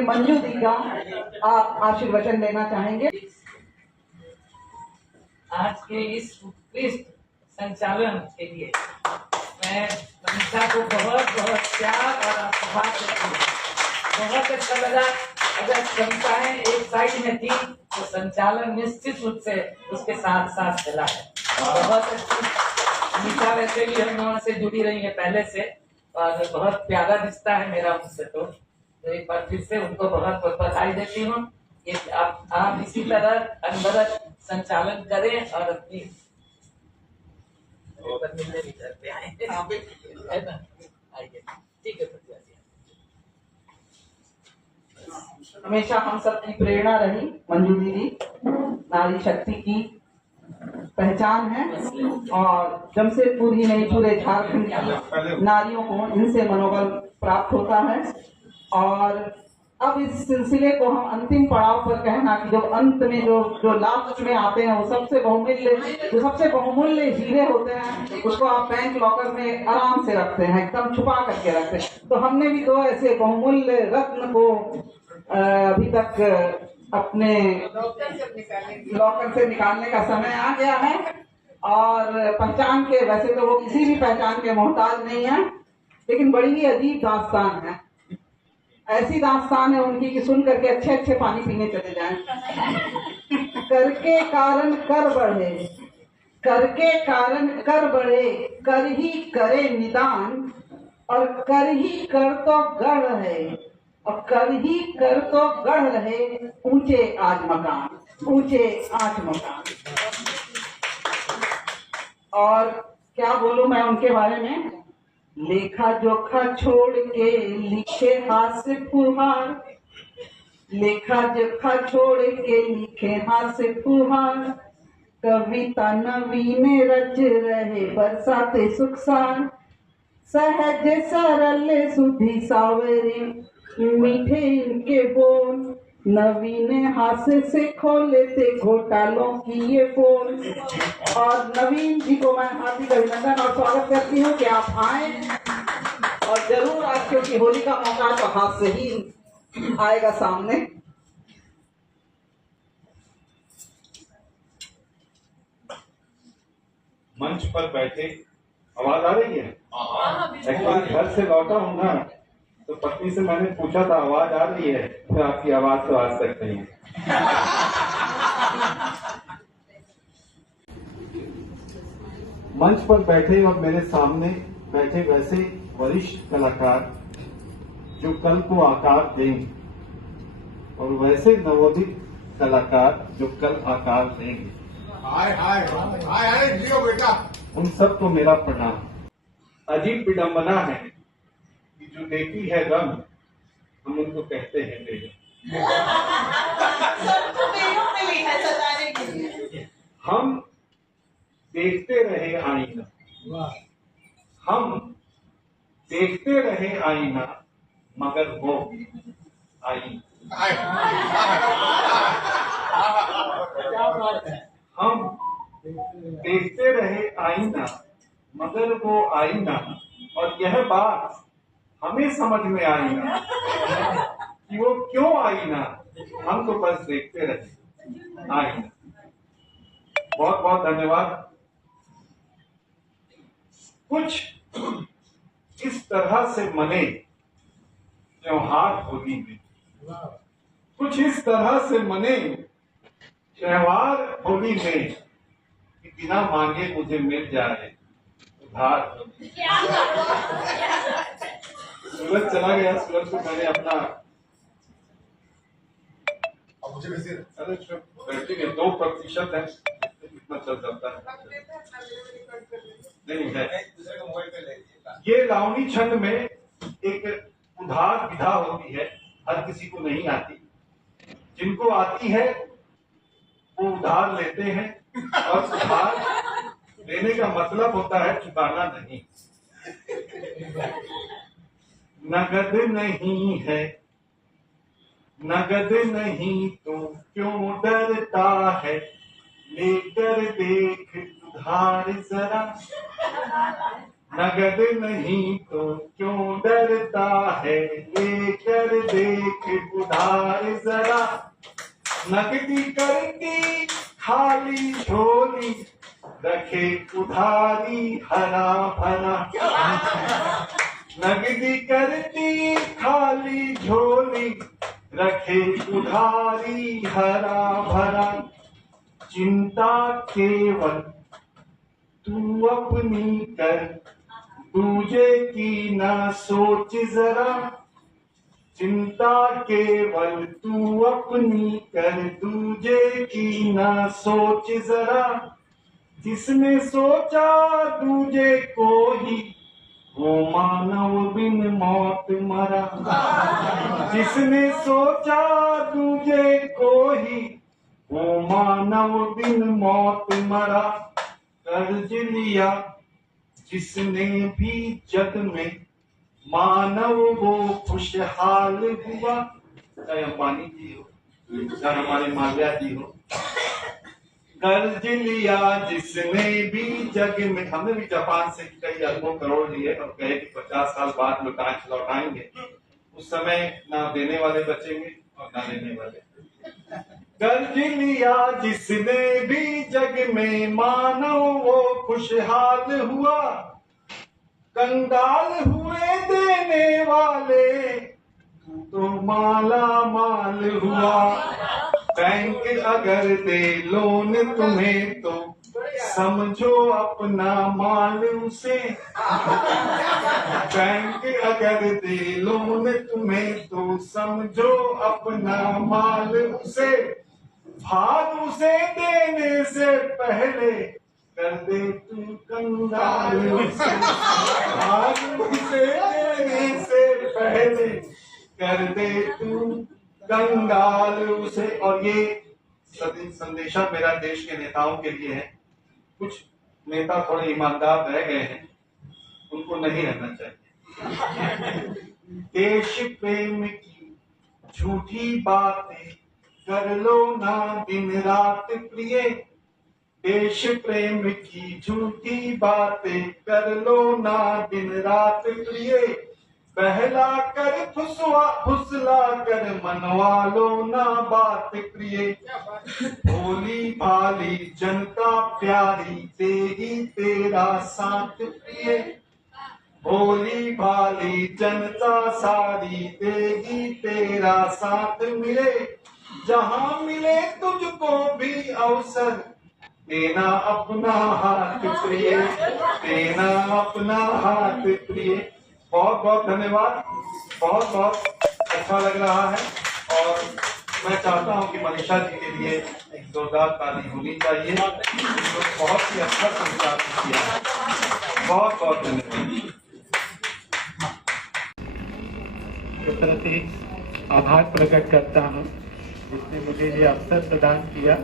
श्रीमती मंजू दी का आप आशीर्वचन देना चाहेंगे। आज के इस उत्कृष्ट संचालन के लिए मैं मनीषा को बहुत बहुत प्यार और आशीर्वाद देती हूँ। बहुत अच्छा लगा। अगर क्षमताएं एक साइड में थी तो संचालन निश्चित रूप से उसके साथ साथ चला है। बहुत अच्छी मनीषा वैसे भी हम लोगों से जुड़ी रही है पहले से और बहुत प्यारा रिश्ता है मेरा उनसे। तो एक बार फिर से उनको बहुत बहुत बधाई देती हूँ। आप इसी तरह अनवरत संचालन करें और अपनी मिलने भी घर पे आए है ना। आइए, ठीक है। हमेशा हम सबकी प्रेरणा रही मंजू दीदी, नारी शक्ति की पहचान है और जमशेदपुर ही नहीं पूरे झारखंड की नारियों को इनसे मनोबल प्राप्त होता है। और अब इस सिलसिले को हम अंतिम पड़ाव पर कहना कि जो अंत में जो लास्ट में आते हैं वो सबसे बहुमूल्य हीरे होते हैं, उसको आप बैंक लॉकर में आराम से रखते हैं, एकदम छुपा करके रखते हैं। तो हमने भी दो ऐसे बहुमूल्य रत्न को अभी तक अपने लॉकर से निकालने का समय आ गया है। और पहचान के, वैसे तो वो किसी भी पहचान के मोहताज नहीं है, लेकिन बड़ी ही अजीब दास्तान है। ऐसी दास्तान है उनकी कि सुन करके अच्छे अच्छे पानी पीने चले जाएं। करके कारण कर बढ़े, करके कारण कर बढ़े, कर ही करे निदान, और कर ही कर तो गढ़ रहे, और कर ही कर तो गढ़ रहे, ऊंचे आज मकान, ऊंचे आज मकान। और क्या बोलूं मैं उनके बारे में। लेखा जोखा छोड़ के लिखे हाथ से फुहार, लेखा जोखा छोड़ के लिखे हाथ से फुहार, कविता नवीन रच रहे बरसाते सुखसार, सहज सरल सुधी सावरे मीठे इनके बोल, नवीन हाथ से खोले थे घोटालों की ये पोल। और नवीन जी को मैं हार्दिक अभिनंदन और स्वागत करती हूँ कि आप आए, और जरूर आज क्योंकि होली का मौका तो हाथ से ही आएगा सामने। मंच पर बैठे आवाज आ रही है? एक्चुअली घर से लौटा हूँ ना, तो पत्नी से मैंने पूछा था आवाज आ रही है, तो आपकी आवाज तो आज तक नहीं है। मंच पर बैठे और मेरे सामने बैठे वैसे वरिष्ठ कलाकार जो कल को आकार देंगे, और वैसे नवोदित कलाकार जो कल आकार देंगे। हाय हाय हाय हाय लियो बेटा। उन सबको मेरा प्रणाम। अजीब विडंबना है कि जो देती है रंग हम उनको कहते हैं बेगम। हम देखते रहे आईना, हम देखते रहे आईना, मगर वो आई। हम देखते रहे आईना, मगर वो आईना, और यह बात हमें समझ में आई ना कि वो क्यों आई ना, हम तो बस देखते रहे आईना। बहुत बहुत धन्यवाद। कुछ इस तरह से मने त्योहार होली में, कुछ इस तरह से मने त्योहार होली में कि बिना मांगे मुझे मिल जाए उधार होली। सूरज चला गया, सूरज को मैंने अपना अरे 2% है, इतना चल जाता है नहीं है। ये लावनी छंद में एक उधार विधा होती है, हर किसी को नहीं आती। जिनको आती है वो उधार लेते हैं, और उधार लेने का मतलब होता है चुकाना नहीं। नगद नहीं है, नगद नहीं तो क्यों डरता है, लेकर देख उधार जरा, नगद नहीं तो क्यों डरता है, ये कर देख उधार जरा। नगदी करती खाली झोली, रखे उधारी हरा भरा। नगदी करती खाली झोली, रखे उधारी हरा भरा। चिंता केवल तू अपनी कर, दूजे की ना सोच जरा। चिंता केवल तू अपनी कर, दूजे की ना सोच जरा। जिसने सोचा दूजे को ही, वो मानव बिन मौत मरा। जिसने सोचा दूजे को ही, वो मानव बिन मौत मरा। कर्ज लिया जिसने भी जग में, मानव वो खुशहाल हुआ। चाहे अंबानी जी हो, चाहे हमारे माल्या जी हो। कर्ज लिया जिसने भी जग में, हमने भी जापान से कई अरबों करोड़ लिए और कहे कि 50 साल बाद लौटाएंगे। उस समय ना देने वाले बचेंगे और ना लेने वाले। कर्ज लिया जिसने भी जग में, मानव वो खुशहाल हुआ। कंगाल हुए देने वाले, तू तो माला माल हुआ। बैंक अगर दे लोन तुम्हें तो, समझो अपना माल उसे। बैंक अगर दे लोन तुम्हें तो, समझो अपना माल उसे। भाग उसे देने से पहले, कर दे तू कंगाल उसे। भाग उसे देने से पहले, कर दे तू कंगाल उसे। और ये संदेशा मेरा देश के नेताओं के लिए है। कुछ नेता थोड़े ईमानदार रह गए हैं, उनको नहीं रहना चाहिए। देश प्रेम की झूठी बातें कर लो ना दिन रात प्रिय। देश प्रेम की झूठी बातें कर लो ना दिन रात प्रिय। बहला कर फुसला कर मनवा लो ना बात प्रिय। भोली भाली जनता प्यारी, देगी तेरा साथ प्रिय। भोली भाली जनता सारी, देगी तेरा साथ मिले। जहां मिले तुझको भी अवसर, देना अपना हाथ प्रिय, देना अपना हाथ प्रिय। बहुत बहुत धन्यवाद। बहुत बहुत अच्छा लग रहा है और मैं चाहता हूं कि मनीषा जी के लिए एक जोरदार ताली होनी चाहिए। तो बहुत ही अच्छा संचार किया। बहुत बहुत धन्यवाद। के प्रति आभार प्रकट करता हूँ जिसने मुझे ये अवसर प्रदान किया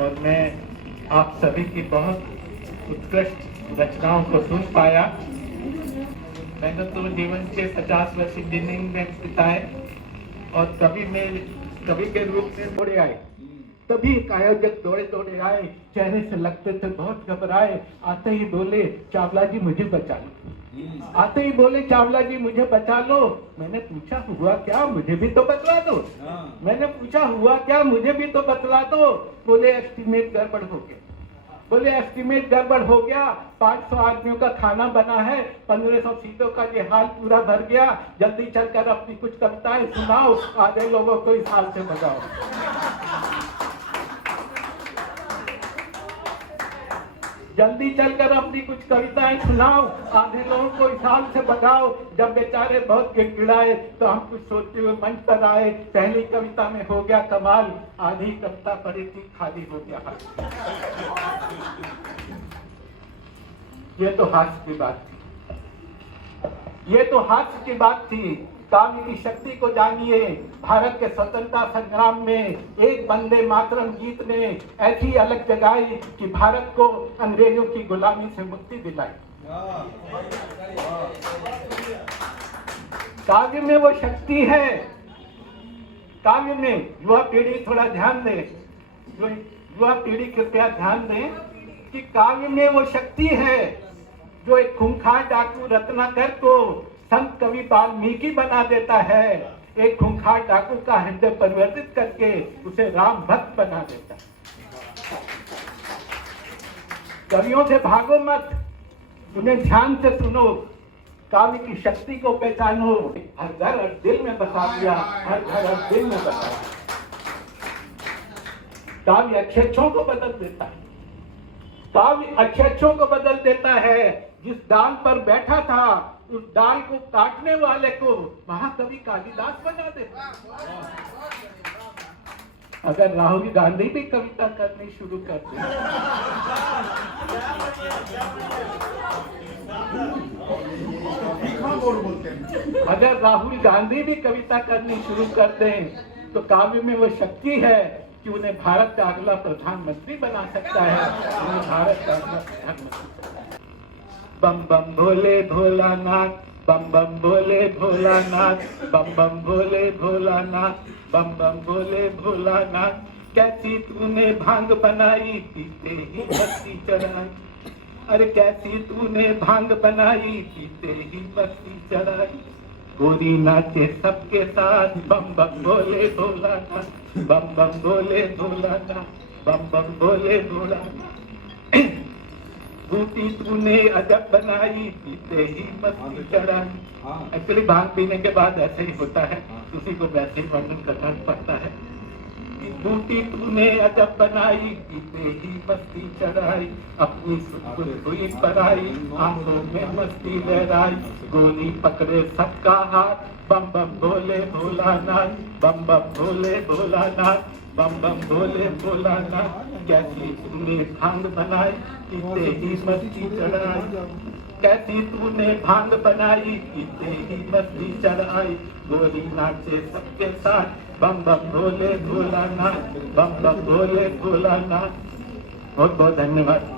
और मैं आप सभी की बहुत उत्कृष्ट रचनाओं को सुन पाया। मैंने तो जीवन के 50 वर्ष इंजीनियरिंग में बिताए और कवि के रूप में दौड़े आए। तभी एक आयोजक दौड़े आए, चेहरे से लगते थे बहुत घबराए। आते ही बोले चावला जी मुझे बचा लो। आते ही बोले चावला जी मुझे बचा लो। मैंने पूछा हुआ क्या, मुझे भी तो बतला दो। मैंने पूछा हुआ क्या, मुझे भी तो बतला दो। बोले एस्टीमेट गड़बड़ हो गया। बोले एस्टीमेट गड़बड़ हो गया, 500 आदमियों का खाना बना है, 1500 सीटों का ये हाल पूरा भर गया। जल्दी चलकर अपनी कुछ कविताएं सुनाओ, आधे लोगों को इस हाल से बचाओ। जल्दी चलकर अपनी कुछ कविताएं सुनाओ, आधे लोगों को इस हाल से बचाओ। जब बेचारे बहुत गिड़गिड़ाए तो हम कुछ सोचते हुए मंच पर आए। पहली कविता में हो गया कमाल, आधी कविता पढ़ी थी खाली हो गया हाल। ये तो हास्य की बात थी, ये तो हास्य की बात थी। काव्य की शक्ति को जानिए। भारत के स्वतंत्रता संग्राम में एक वंदे मातरम गीत ने ऐसी अलग जगाई कि भारत को अंग्रेजों की गुलामी से मुक्ति दिलाई। काव्य में वो शक्ति है। काव्य में युवा पीढ़ी थोड़ा ध्यान दे, युवा पीढ़ी कृपया ध्यान दें कि काव्य में वो शक्ति है जो एक खूंखार डाकू रत्नाकर को संत कवि वाल्मीकि बना देता है, एक खूंखार डाकू का हृदय परिवर्तित करके उसे राम भक्त बना देता है। कवियों से भागो मत, उन्हें ध्यान से सुनो, काव्य की शक्ति को पहचानो। हर घर हर दिल में बसा दिया, हर घर हर दिल में बसा दिया। काव्य अक्षरों को बदल देता है, काव्य अक्षरों को बदल देता है। जिस डाल पर बैठा था उस डाल को काटने वाले को महाकवि कालिदास बना देता है। अगर राहुल गांधी भी कविता करनी शुरू कर दे, अगर राहुल गांधी भी कविता करनी शुरू कर दें तो काव्य में वो शक्ति है कि उन्हें भारत का अगला प्रधानमंत्री बना सकता है, उन्हें भारत का अगला प्रधानमंत्री। बम बम भोले भोलानाथ, बम बम भोले भोलानाथ, बम बम भोले भोलानाथ, बम बम भोले भोलानाथ। कैसी तूने भांग बनाई पीते ही बस्ती चढ़ाई, अरे कैसी तूने भांग बनाई पीते ही बस्ती चढ़ाई। गोरी नाचे सबके साथ बम बम भोले भोलानाथ, बम बम भोले भोलानाथ, बम बम भोले भोलानाथ। बूटी तूने अजब बनाई पीते ही मस्ती चढ़ाई। एक्चुअली भांग पीने के बाद ऐसे ही होता है, किसी को वैसे ही वर्णन करना पड़ता है। बूटी तूने अजब बनाई पीते ही मस्ती चढ़ाई, अपनी सुई पर आई आंखों में मस्ती लहराई। गोली पकड़े सबका हाथ बम बम भोले भोलानाथ, बम बम भोले भोलानाथ, बम बम भोले भोलानाथ। कैसी तूने भांग बनाई पीते ही मस्ती चढ़ाई, कैसी तूने भांग बनाई पीते ही मस्ती चढ़ाई। गोरी नाचे सबके साथ बम बम भोले भोलानाथ, बम बम भोले भोलानाथ। बहुत बहुत धन्यवाद।